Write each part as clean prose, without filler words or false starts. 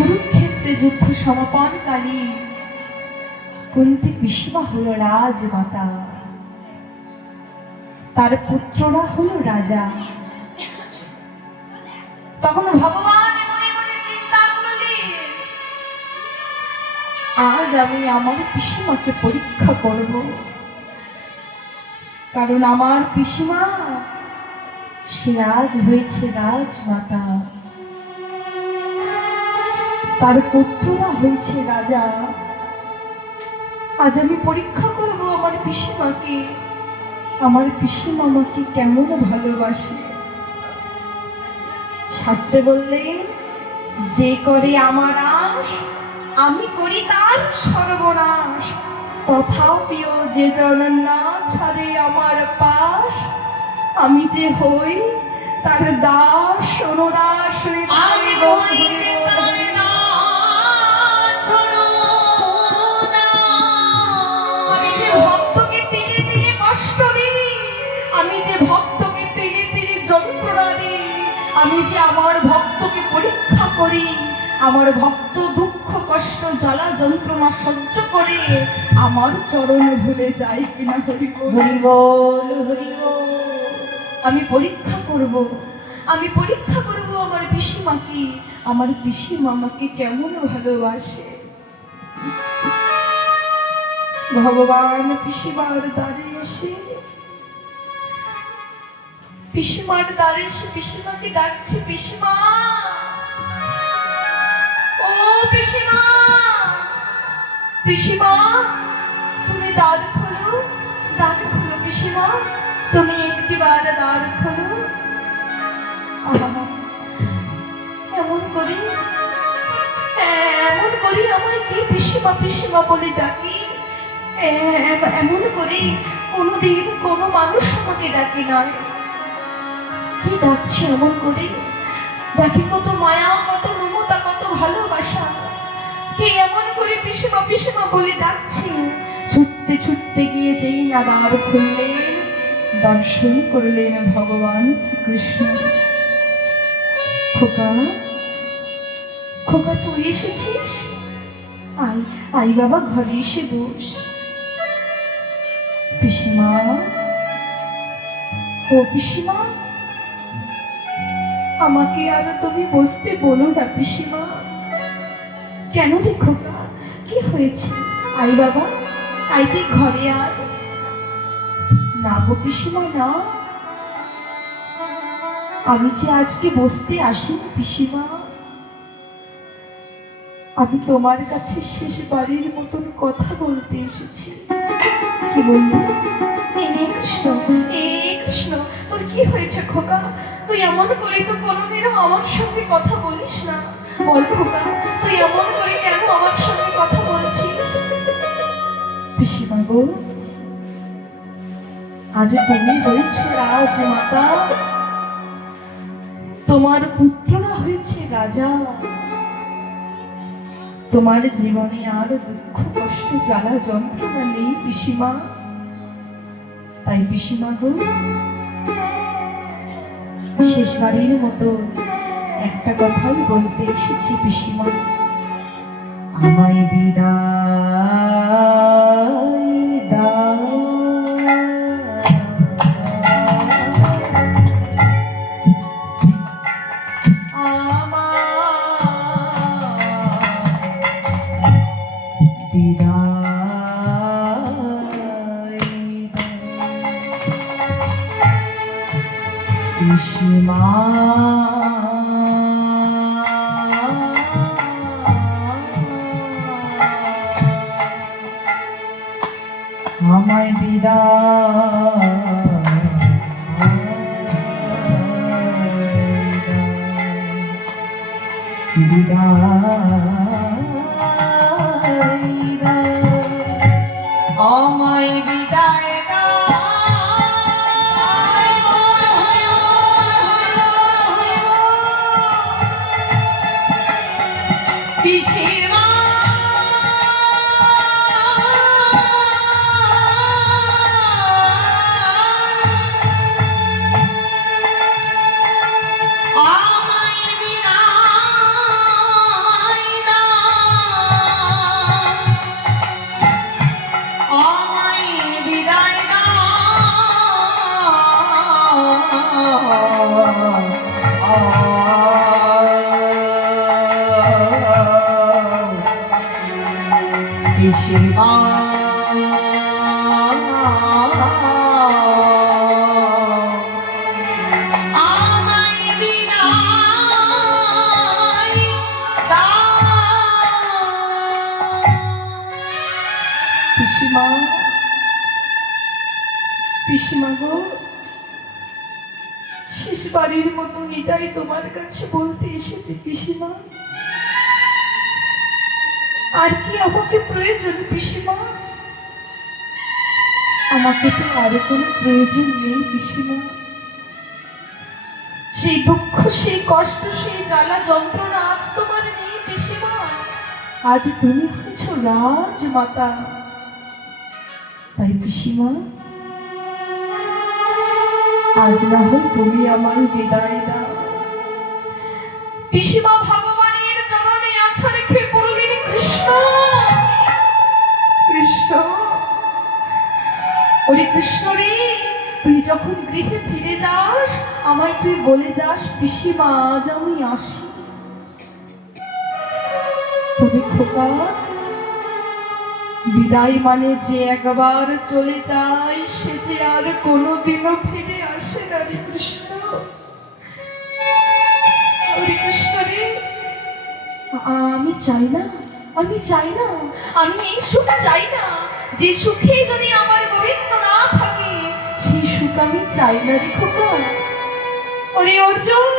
কুরুক্ষেত্রে যুদ্ধ সমাপনকালে কুন্তী পিসিমা হলো রাজমাতা, তার পুত্ররা হলো রাজা। তখন ভগবান মনে মনে চিন্তা করলেন, আজ আমি আমার পিসিমাকে পরীক্ষা করব, কারণ আমার পিসিমা সে আজ হয়েছে রাজমাতা, তার পুত্ররা হয়েছে রাজা। আজ আমি পরীক্ষা করব আমার পিসিমাকে, আমার পিসিমা আমাকে কেমন ভালোবাসে। শাস্ত্রে বললেন, যে করে আমার আশ আমি করি তার সর্বনাশ, তথাপিও যে জন না ছাড়ে আমার পাশ, আমি যে হই তার দাস অনুদাস। আমি যে ভক্তকে তিলে তিলে কষ্ট দিই, আমি যে ভক্তকে তিলে তিলে যন্ত্রণা দিই, আমি যে আমার ভক্তকে পরীক্ষা করি, আমার ভক্ত দুঃখ কষ্ট জ্বালা যন্ত্রণা সহ্য করে আমার চরণ ভুলে যায় কিনা। হরি বল হরি বল। আমি পরীক্ষা করব, আমি পরীক্ষা করব আমার পিসিমাকে, আমার পিসিমা আমাকে কেমন ভালোবাসে। ভগবান পিসিমার দ্বারে এসে, পিসিমার দ্বারে এসে পিসিমাকে ডাকছে, পিসিমা ও পিসিমা, পিসিমা তুমি দ্বার খোলো, দ্বার খোলো পিসিমা, তুমি একটিবার দ্বার খোলো। এমন করি আমায় কি পিসিমা পিসিমা বলে ডাকি, এমন করে কোনোদিন কোনো মানুষ আমাকে ডাকে নয়। কি ডাকছে এমন করে, ডাকি কত মায়া, কত মমতা, কত ভালোবাসা। কে এমন করে পিসিমা পিসিমা বলে ডাকছে। ছুটতে ছুটতে গিয়ে যেই না দ্বার খুললেন, দর্শন করলেন ভগবান শ্রীকৃষ্ণ। খোকা, খোকা তুই এসেছিস, আয় আয় বাবা ঘরে এসে বস। পিসিমা, ও পিসিমা, আমাকে আর তুমি বসতে বলো না পিসিমা। কেন রে খোকা, কি হয়েছে? আয় বাবা, আয় যে ঘরে আয়। না গো পিসিমা না, আমি যে আজকে বসতে আসিনি পিসিমা, আমি তোমার কাছে শেষবারের মতন কথা বলতে এসেছি। কি বলবো? কৃষ্ণ, কৃষ্ণ, তোর কি হয়েছে খোকা? তুই এমন করে তো কোনোদিনও আমার সঙ্গে কথা বলিস না। বল খোকা, তুই এমন করে কেন আমার সঙ্গে কথা বলছিস? পিসিমা গো, আজ তুমি হয়েছ রাজমাতা, তোমার পুত্ররা হয়েছে রাজা, তোমার জীবনে আর দুঃখ কষ্ট জ্বালা যন্ত্রণা নেই পিসিমা। তাই পিসিমা গো, শেষবারের মতো একটা কথাই বলতে এসেছি পিসিমা, আমায় বিদায় দাও। পিসিমা আমায় বিদায় আমায় বিদায় পিসিমা। আমায় বিদায় পিসিমা আমায় বিদায় দাও। পিসিমা, পিসিমা গো, শেষবারের মতো এটাই তোমার কাছে বলতে এসেছি পিসিমা। আর কি আমাকে প্রয়োজন পিসিমা? আমাকে তো আর কোনো প্রয়োজন নেই পিসিমা। সেই দুঃখ, সেই কষ্ট, সেই জ্বালা যন্ত্রণা আজ তোমার নেই পিসিমা। আজ তুমি হয়েছ রাজমাতা। তাই পিসিমা, আজ না হয় তুমি আমায় বিদায় দাও। পিসিমা ভগবানের চরণে আছো রেখে বললেন, কৃষ্ণ কৃষ্ণ, ওরে কৃষ্ণ রে, তুই যখন গৃহে ফিরে যাস আমায় তুই বলে যাস, পিসিমা আজ আমি আসি। তবে খোকা, বিদায় মানে যে একবার চলে যায় সে যে আর কোনোদিনও ফিরে আসে না রে কৃষ্ণ। ওরে কৃষ্ণ রে, আমি চাই না, আমি চাই না, আমি এই সুখ চাই না। যে সুখে যদি আমার গোবিন্দ না থাকে সেই সুখ আমি চাই না রে খোকা। ওরে অর্জুন,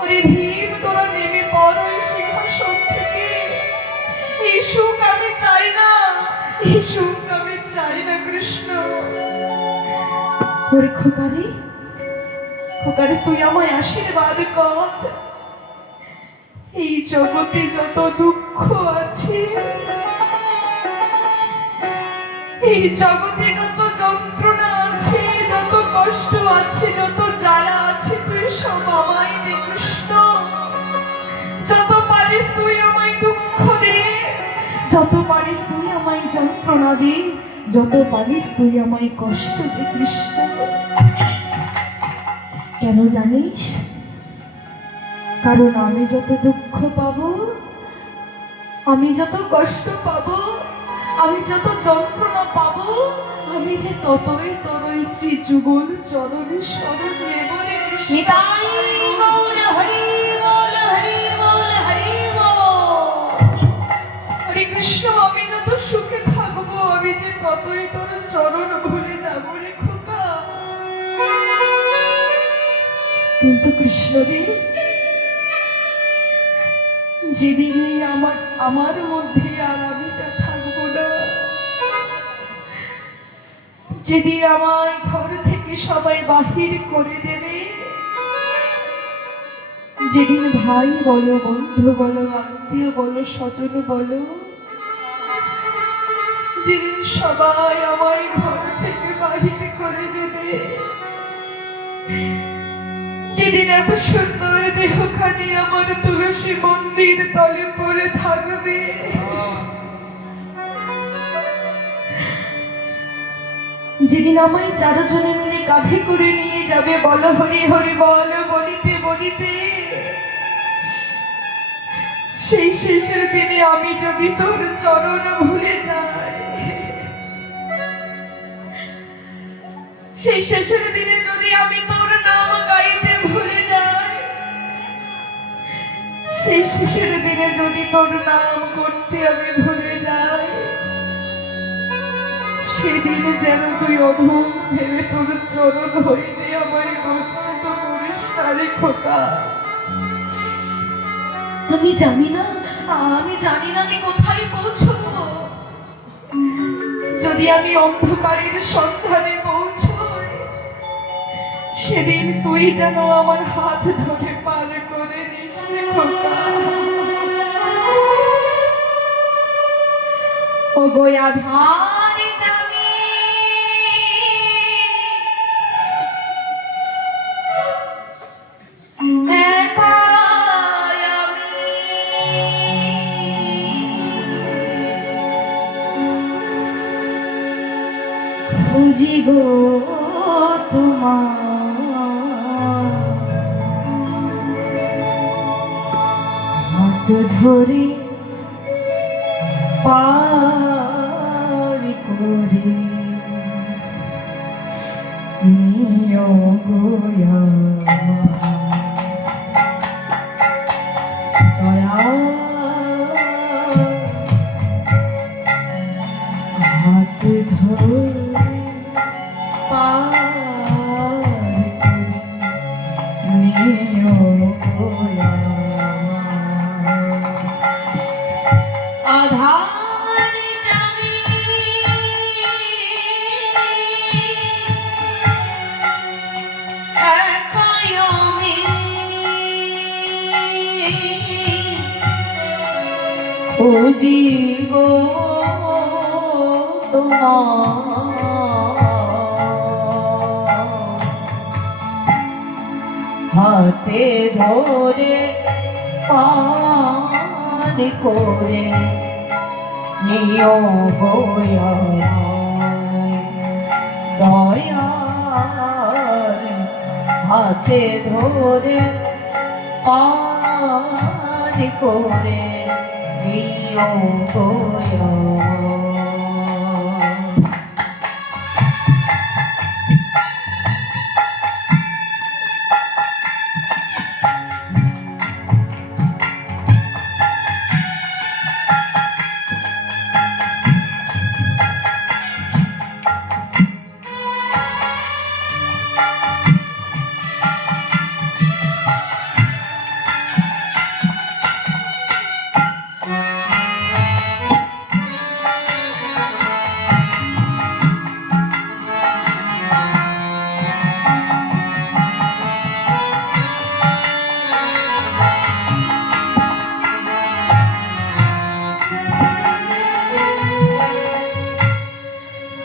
ওরে ভীম, তোরা নেমে পড় ওই সিংহাসন থেকে। এই সুখ আমি চাই না, এই সুখ আমি চাই না কৃষ্ণ। ওরে খোকারে, খোকারে তুই আমায় আশীর্বাদ কর। এই জগতে যত দুঃখ আছে, এই জগতে যত যন্ত্রণা আছে, যত কষ্ট আছে, যত জ্বালা আছে, তুই সব আমায় দে কৃষ্ণ। যত পারিস তুই আমায় দুঃখ দে, যত পারিস তুই আমায় যন্ত্রণা দে, যত পারিস তুই আমায় কষ্ট দে কৃষ্ণ। কেন জানিস? কারণ আমি যত দুঃখ পাবো, আমি যত কষ্ট পাবো, আমি যত যন্ত্রণা পাবো, আমি যে ততই তোর ওই শ্রী যুগল চরণে শরণ নেব রে কৃষ্ণ। হরি বল, হরি বল, হরি বল। হরে কৃষ্ণ, আমি যত সুখে থাকবো আমি যে ততই তোর চরণ ভুলে যাবো রে খোকা। কিন্তু কৃষ্ণ রে, যেদিনই আমার মধ্যে আর আমিটা থাকবো না, যেদিন আমায় ঘর থেকে সবাই বাহির করে দেবে, যেদিন ভাই বলো, বন্ধু বলো, আত্মীয় বলো, স্বজন বলো, যেদিন সবাই আমায় ঘর থেকে বাহির করে দেবে, যেদিন এত সুন্দর দেহখানি আমার তুলসী মন্দির তলে পড়ে থাকবে, যেদিন আমায় চারজনে মিলে কাঁধে করে নিয়ে যাবে বল হরি হরি বল বলিতে বলিতে, সেই শেষের দিনে আমি যদি তোর চরণ ভুলে যাই, সেই শেষের দিনে যদি আমি তোর নাম গাইতে ভুলে যাই, সেই শেষের দিনে যদি তোর নাম করতে আমি ভুলে যাই, সেদিন যেন তুই অধম ভেবে তোর চরণ হইতে আমায় বঞ্চিত করিস না রে খোকা। আমি জানি না, আমি জানি না আমি কোথায় পৌঁছবো। যদি আমি অন্ধকারের সন্ধানে পৌঁছই, সেদিন তুই যেন আমার হাত ধরে পার করে নিস রে খোকা। ও গয়াধার জানি একাই আমি, খুঁজি গো তোমার হাত ধরে পার করে নিও গোয়া হাত ধরে পার নিও গোয়া আধার জামি একায়মি খুঁজিব তোমার হাতে ধরে পার করে নিও গোয়া দয়াল হাতে ধরে পার করে নিও গোয়া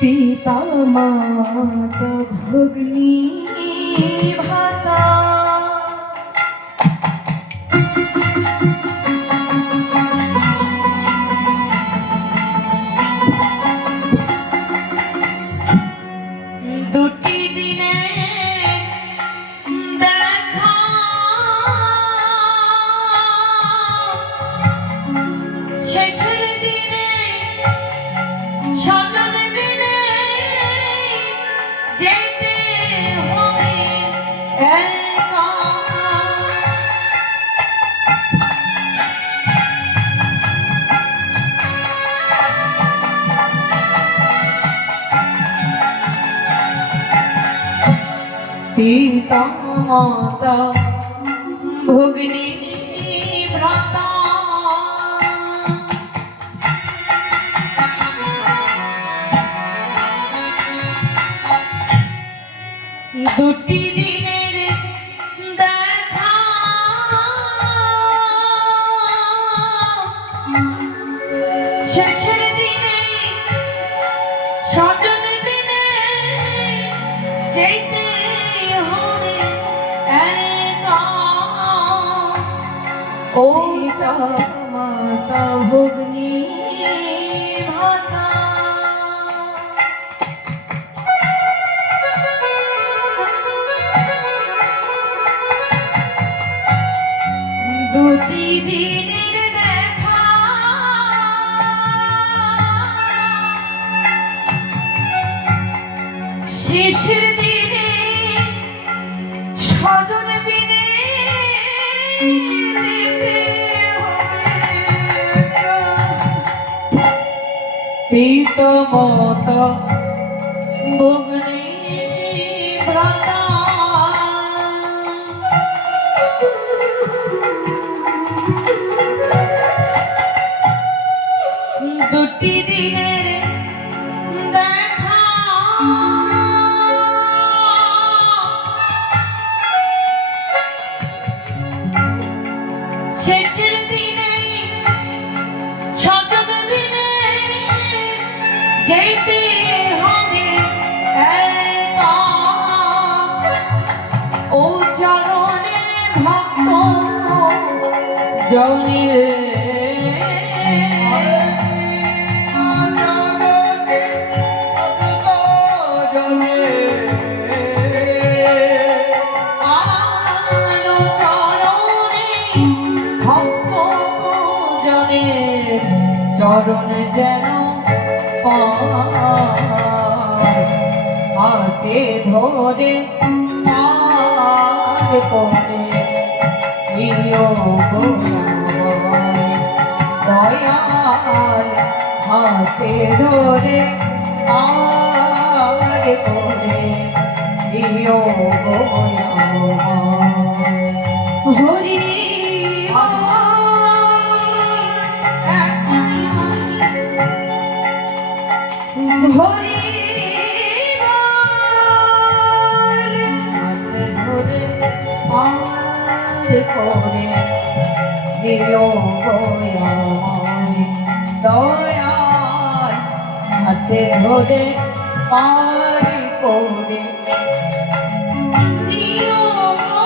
পিতা মাতা ভগ্নী ভাতা দুটি দিনে দেখা শেষের দিনে স্বজন বিনে যেতে হবে একা পিতা মাতা ভগ্নী ভ্রাতা দুটি দিনের দেখা শেষের দিনে স্বজন বিনে যেতে হবে একা ও মাতা ভগ্নী ভাতা দুটি দিনের দেখা শেষের দিনে স্বজন বিনে যেতে হবে পিতা মাতা ভগ্নী ভ্রাতা দুটি দিনের দেখা শেষের দিনে স্বজন বিনে যেতে হবে একা ও চরণে ভক্ত জনে চরণ যেন হাতে ধরে পার করে দিও গো আমায় দয়াল হাতে ধরে পার করে দিও গো আমায় হরি হরি হাত ধরে পার করে দিও গো আমায় দয়াল হাতে ধরে পার করে দিও গো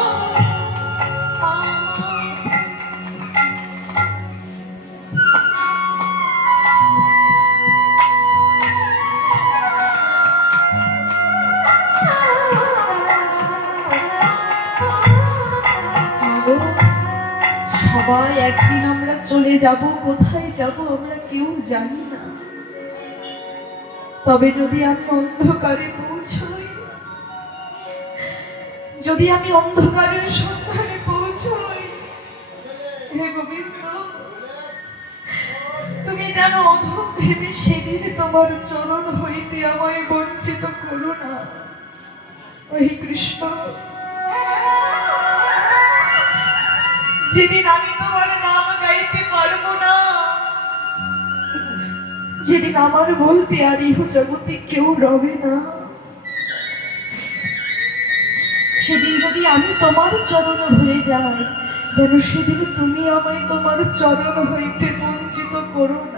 সবাই একদিন আমরা চলে যাব, কোথায় যাব আমরা কেউ জানি না। তবে যদি আমি অন্ধকারে পৌঁছই, যদি আমি অন্ধকারের সন্ধানে পৌঁছই, হে গোবিন্দ তুমি জানো অধম ভেবে সেদিন তোমার চরণ হইতে আমায় বঞ্চিত করো না। ওই কৃষ্ণ, যেদিন আমি তোমার নাম গাইতে পারবো না, যেদিন আমার বলতে আর ইহ জগতে কেউ রবে না, সেদিন যদি আমি তোমার চরণ ভুলে যাই, যেন সেদিন তুমি আমায় তোমার চরণ হইতে বঞ্চিত করো না।